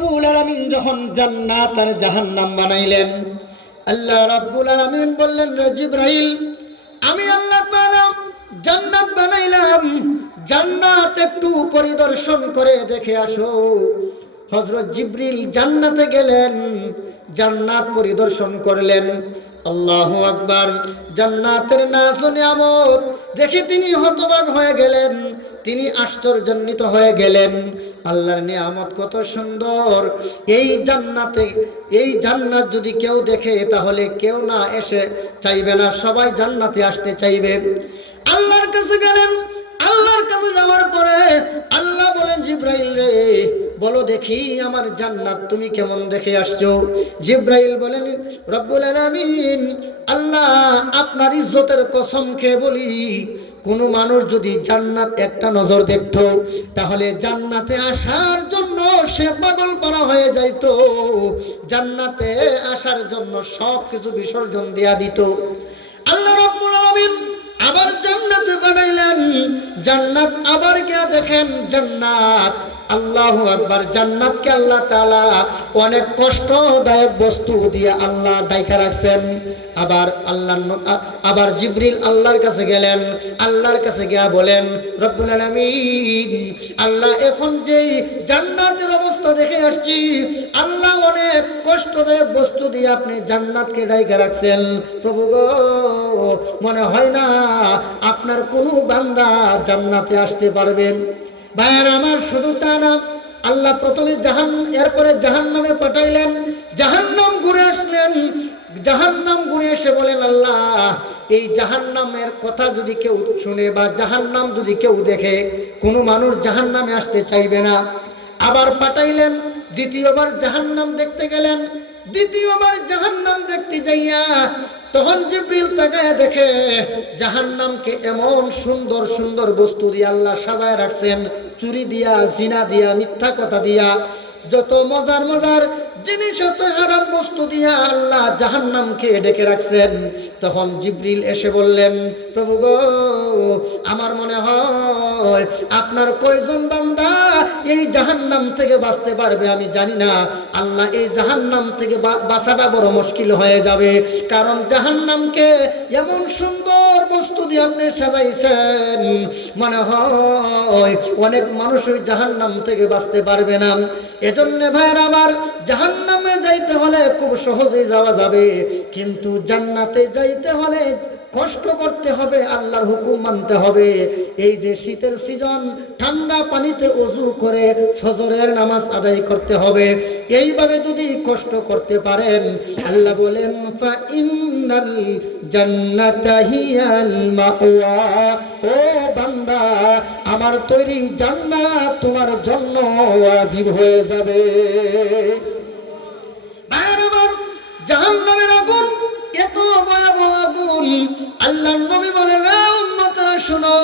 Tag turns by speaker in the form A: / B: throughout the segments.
A: রাব্বুল আলামিন যখন জান্নাত আর জাহান্নাম বানাইলেন, আল্লাহ রাব্বুল আলামিন বললেন, রে জিব্রাইল, আমি আল্লাহ তাআলা জান্নাত বানাইলাম। জান্নাত একটু পরিদর্শন করে দেখে আসো। হজরত জিব্রিল জান্নাতে গেলেন। জান্নাত পরিদর্শন করলেন। আল্লাহ আকবার। জান্নাতের ও নিয়ামত দেখে তিনি হতবাক হয়ে গেলেন। তিনি আশ্চর্যান্বিত হয়ে গেলেন। আল্লাহর নিয়ামত কত সুন্দর। এই জান্নাতে, এই জান্নাত যদি কেউ দেখে, তাহলে কেউ না এসে চাইবে না, সবাই জান্নাতে আসতে চাইবে। আল্লাহর কাছে গেলেন। আল্লাহর কাছে যাওয়ার পরে আল্লাহ বলেন, জিব্রাইল রে বলো দেখি আমার জান্নাত তুমি কেমন দেখে আসছো? জিব্রাইল বলেন, রব্বুল আলামিন, আল্লাহ আপনার ইজ্জতের কসম খেয়ে বলি, কোনো মানুষ যদি জান্নাত একটা নজর দেখত, তাহলে জান্নাতে আসার জন্য সে পাগল পারা হয়ে যাইতো। জান্নাতে আসার জন্য সব কিছু বিসর্জন দেয়া দিত। আল্লাহ রব্বুল আলামিন আবার জান্নাতে বানাইলেন। জান্নাত আবার গিয়া দেখেন, জান্নাত আল্লাহ আকবার, জান্নাতকে আল্লাহ তাআলা অনেক কষ্টদায়ক বস্তু দিয়ে আল্লাহ ডাইকা রাখছেন। আবার আল্লাহ আবার জিবরিল আল্লাহর কাছে গেলেন, আল্লাহর কাছে গিয়া বলেন, রব্বুল আলামিন, আল্লাহ এখন যেই জান্নাতের অবস্থা দেখে আসছি, আল্লাহ অনেক কষ্টদায়ক বস্তু দিয়ে আপনি জান্নাতকে ডাইকা রাখছেন। প্রভু গো, মনে হয় না আপনার কোনো বান্দা জান্নাতে আসতে পারবেন? ভাইয়ের আমার শুধু তা না, আল্লাহ প্রথমে জাহান এরপরে জাহান নামে পাঠাইলেন। জাহান্নাম ঘুরে আসলেন। জাহান্নাম ঘুরে এসে বলেন, আল্লাহ, এই জাহান্নামের কথা যদি কেউ শুনে বা জাহান্নাম যদি কেউ দেখে, কোনো মানুষ জাহান্নামে আসতে চাইবে না। আবার পাঠাইলেন, দ্বিতীয়বার জাহান্নাম দেখতে গেলেন। দ্বিতীয়বার জাহান্নাম দেখতে যাইয়া তখন যে জিব্রিল তাকায় দেখে, জাহান্নামকে এমন সুন্দর সুন্দর বস্তু দিয়ে আল্লাহ সাজায় রাখছেন। চুরি দিয়া, জিনা দিয়া, মিথ্যা কথা দিয়া, যত মজার মজার জিনিস আছে, হারাম বস্তু দিয়া আল্লাহ জাহান্নামকে ডেকে রাখছেন। তখন জিব্রিল এসে বললেন, প্রভু গো, আমার মনে হয় আপনার কয়জন বান্দা এই জাহান্নাম থেকে বাঁচতে পারবে আমি জানি না। আল্লাহ এই জাহান্নাম থেকে বাঁচাটা বড় মুশকিল হয়ে যাবে। কারণ জাহান্নামকে এমন সুন্দর বস্তু দিয়ে আপনি সাজাইছেন। মনে হয় অনেক মানুষ ওই জাহান্নাম থেকে বাঁচতে পারবে না। এজন্য ভাইয়ের আমার, জাহান্নামে যাইতে হলে খুব সহজেই যাওয়া যাবে। কিন্তু জান্নাতে যাইতে হলে কষ্ট করতে হবে, আল্লাহর হুকুম মানতে হবে। এই যে শীতের সিজন, ঠান্ডা পানিতে অজু করে ফজরের নামাজ আদায় করতে হবে। এইভাবে যদি কষ্ট করতে পারেন, আল্লাহ বলেন ও বান্দা, আমার তৈরি জান্নাত তোমার জন্য আজিব হয়ে যাবে। আমার জাহান্নামের আগুন এত ভয়াবহ আগুন আল্লাহ নবী বলে না উম্মতেরা শোনো।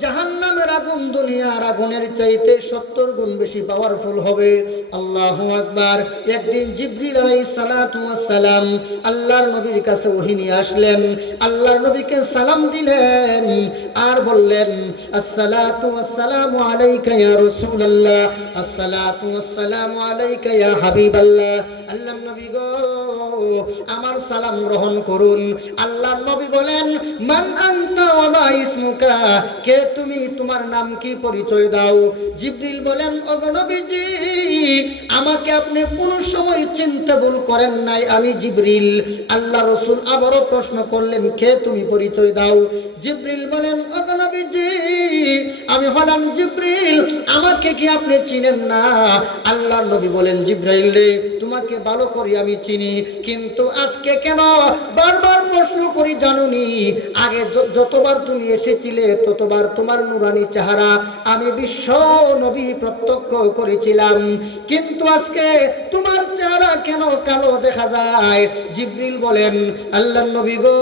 A: জাহান্নামের আগুন, দুনিয়ার আগুনের চাইতে সত্তর গুণ বেশি পাওয়ারফুল হবে। আল্লাহ আকবার। একদিন জিব্রিল সালাতু সালাম আল্লাহর নবীর কাছে ওহী নিয়ে আসলেন। আল্লাহর নবীকে সালাম দিলেন আর বললেন আলাইকা আলাইকা নবী আমার সালাম গ্রহণ করুন। আল্লাহর নবী বলেন, মান ইসমুকা? কে তুমি, তোমার নাম কি পরিচয় দাও? জিব্রিল বলেন অগণবীজি আমাকে আপনি কোনো সময় চিন্তা ভুল করেন নাই, আমি জিব্রিল। আল্লাহ রসুল আবারও প্রশ্ন করলেন, কে তুমি পরিচয় দাও? জিব্রিল বলেন অগণবীজি আমি হলাম জিবরিল। আমাকে কি আপনি চিনেন না? আল্লাহর নবী বলেন, জিব্রাইল রে, তোমাকে ভালো করে আমি চিনি। কিন্তু আজকে কেন বারবার প্রশ্ন করি জানুনি। আগে যতবার তুমি এসেছিলে, ততবার তোমার নুরানি চেহারা আমি বিশ্ব নবী প্রত্যক্ষ করেছিলাম। কিন্তু আজকে তোমার চেহারা কেন কালো দেখা যায়? জিব্রিল বলেন আল্লাহ নবী গো,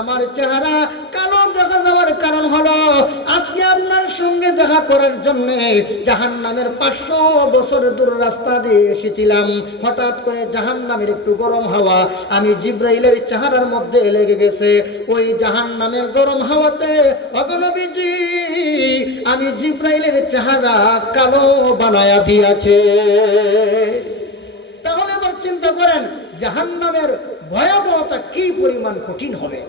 A: আমার চেহারা কালো দেখা যাওয়ার কারণ হলো দেখা করার জন্য জাহান নামের পাঁচশো বছর দূর রাস্তা দিয়ে এসেছিলাম। হঠাৎ করে জাহান নামের একটু গরম হাওয়া, আমি জিব্রাইলের চেহারার মধ্যে লেগে গেছে। ওই জাহান নামের গরম হাওয়াতে অগনবীজি আমি জিব্রাইলের চেহারা কালো বানায়া দিয়াছে। তাহলে আবার চিন্তা করেন, জাহান্নামের ভয়াবহতা কি পরিমাণ কঠিন হবে?